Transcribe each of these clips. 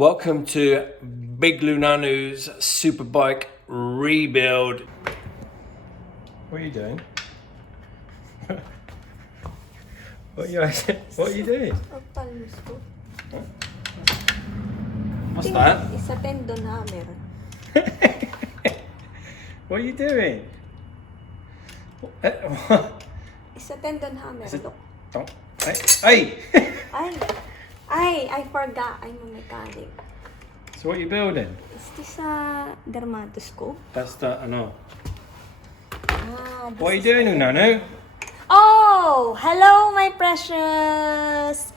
Welcome to Biglunano's superbike rebuild. What are you doing? What are you doing? What's that? It's a tendon hammer. What are you doing? It's a tendon hammer. Look. Don't. Hey! I forgot. I'm a mechanic. So what are you building? Is this a dermatoscope? That's the, I know. Ah, What are you doing, Unano? Oh, hello, my precious.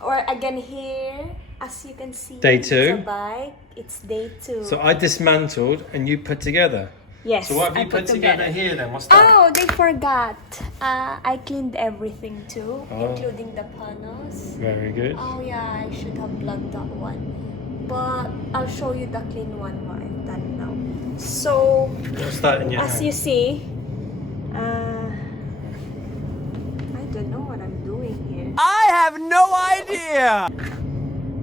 Or again here, as you can see, Day 2. It's a bike. It's day 2. So I dismantled and you put together. Yes. So what have you put together here then? What's that? Oh, they forgot. I cleaned everything too, Oh. including the panels. Very good. Oh yeah, I should have plugged that one. But I'll show you the clean one what I've done now. So, What's that in your as hand? you see, I don't know what I'm doing here. I have no idea!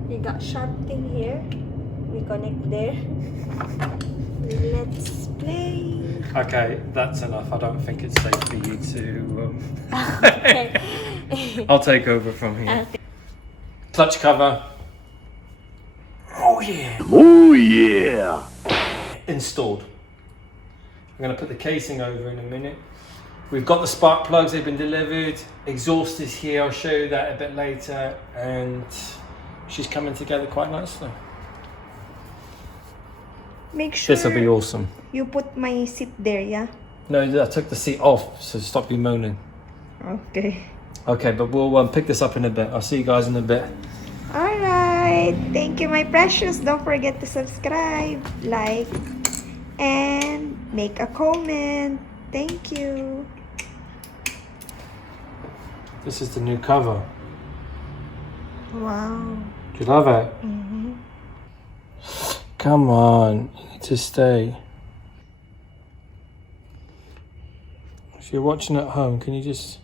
We got sharp thing here. We connect there. Let's play. Okay, that's enough. I don't think it's safe for you to... Okay. I'll take over from here. Clutch cover. Oh yeah! Oh yeah! Installed. I'm going to put the casing over in a minute. We've got the spark plugs, they've been delivered. Exhaust is here, I'll show you that a bit later. And she's coming together quite nicely. Make sure This will be awesome. you put my seat there, yeah? No, I took the seat off, so stop you moaning. Okay. Okay, but we'll pick this up in a bit. I'll see you guys in a bit. Alright. Thank you, my precious. Don't forget to subscribe, like, and make a comment. Thank you. This is the new cover. Wow. Do you love it? Mm-hmm. Come on, you need to stay. If you're watching at home, can you just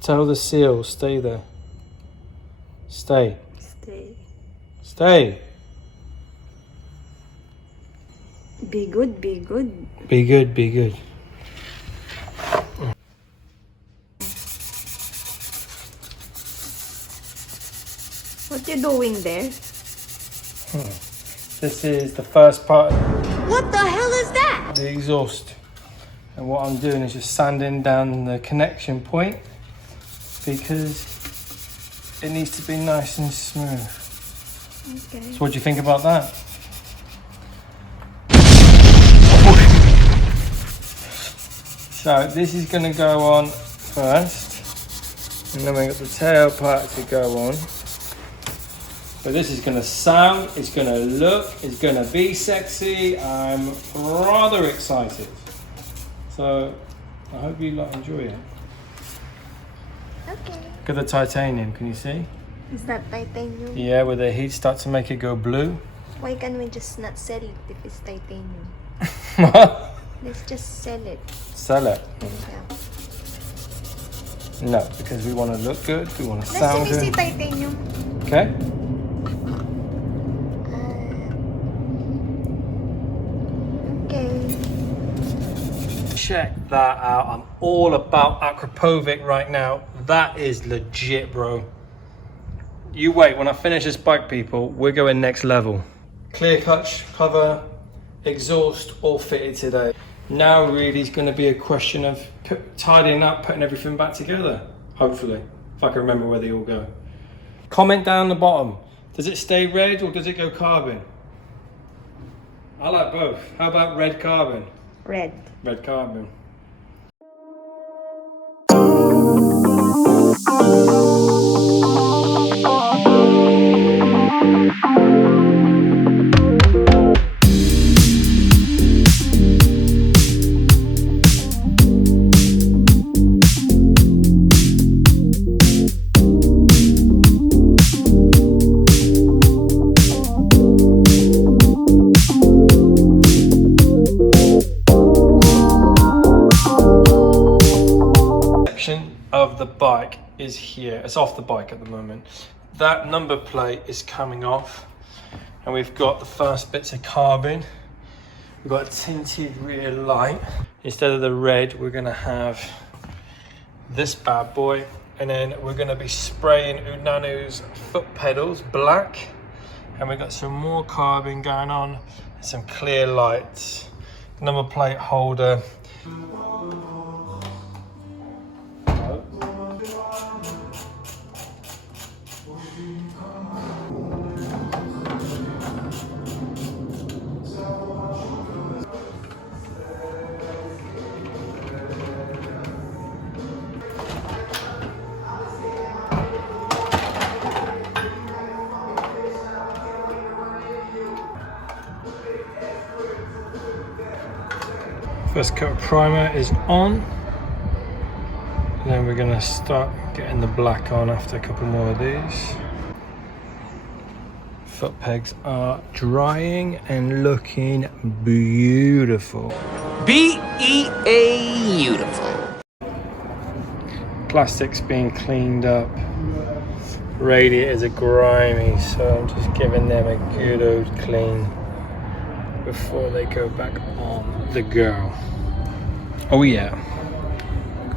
tell the seal, stay there. Stay. Stay. Stay. Be good, be good. Be good, be good. What you doing there? This is the first part What the hell is that? of the exhaust. And what I'm doing is just sanding down the connection point because it needs to be nice and smooth. Okay. So what do you think about that? So this is going to go on first, and then we got the tail part to go on. But this is going to sound, it's going to look, it's going to be sexy. I'm rather excited. So I hope you enjoy it. Okay. Look at the titanium, can you see? Is that titanium? Yeah, where the heat starts to make it go blue. Why can't we just not sell it if it's titanium? What? Let's just sell it. Sell it. Yeah. No, because we want to look good, we want to Let's sound see good. titanium. Okay? Okay. Check that out. I'm all about AKRAPOVIC right now. That is legit, bro. You wait, when I finish this bike, people, we're going next level. Clear clutch, cover, exhaust, all fitted today. Now really it's going to be a question of tidying up, putting everything back together, hopefully, if I can remember where they all go. Comment down the bottom. Does it stay red or does it go carbon? I like both. How about red carbon? Red. Red carbon. Of the bike is here. It's off the bike at the moment, that number plate is coming off, and we've got the first bits of carbon. We've got a tinted rear light. Instead of the red, we're gonna have this bad boy, and then we're gonna be spraying Unano's foot pedals black, and we've got some more carbon going on and some clear lights. Number plate holder. First coat of primer is on, and then we're going to start getting the black on after a couple more of these. Foot pegs are drying and looking beautiful. B-E-A-beautiful. Plastic's being cleaned up. Radiators are grimy, so I'm just giving them a good old clean before they go back on the go. Oh yeah.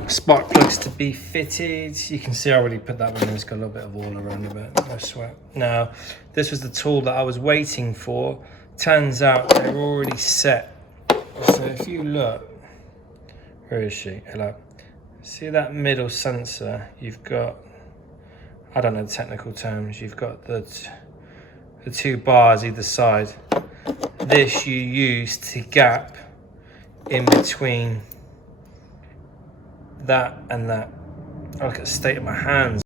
Spark plugs to be fitted. You can see I already put that one in. It's got a little bit of oil around a bit. No sweat. Now, this was the tool that I was waiting for. Turns out they're already set. So if you look, where is she? Hello. See that middle sensor? You've got, I don't know the technical terms. You've got the two bars either side. This you use to gap in between that and that. Oh, look at the state of my hands.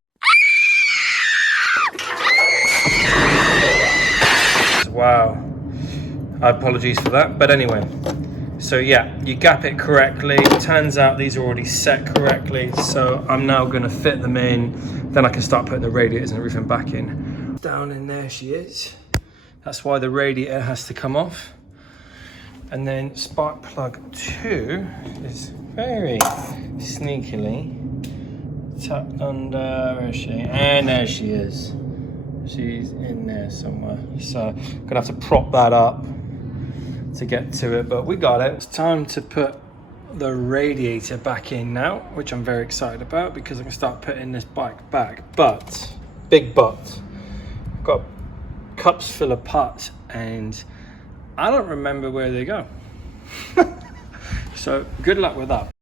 Wow. Apologies for that, but anyway. So yeah, you gap it correctly. Turns out these are already set correctly, so I'm now gonna fit them in. Then I can start putting the radiators and everything back in. Down in there she is. That's why the radiator has to come off. And then spark plug 2 is very sneakily tucked under, where is she? And there she is. She's in there somewhere. So I'm gonna have to prop that up to get to it, but we got it. It's time to put the radiator back in now, which I'm very excited about because I can start putting this bike back. But, big but, I've got cups full of parts and I don't remember where they go. So good luck with that.